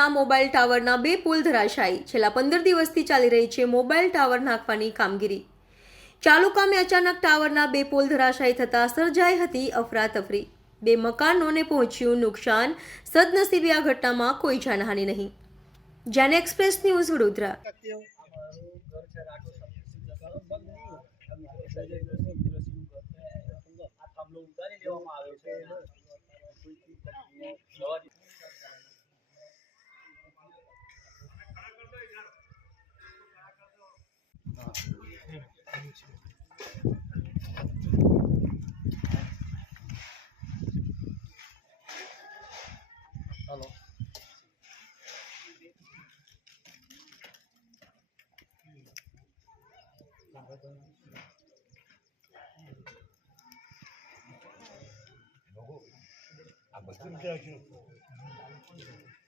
શહેરના મોબાઈલ ટાવરના 2 પુલ ધરાશાયી। છેલ્લા 15 દિવસથી ચાલી રહી છે મોબાઈલ ટાવર નાખવાની કામગીરી। ચાલુ કામે અચાનક ટાવરના 2 પુલ ધરાશાયી થતાં સર્જાઈ હતી અફરાતફરી। 2 મકાનોને પહોંચ્યું નુકસાન। સદનસીબે આ ઘટનામાં કોઈ જાનહાનિ નહીં। જેન એક્સપ્રેસ ન્યૂઝ વડોદરા। हेलो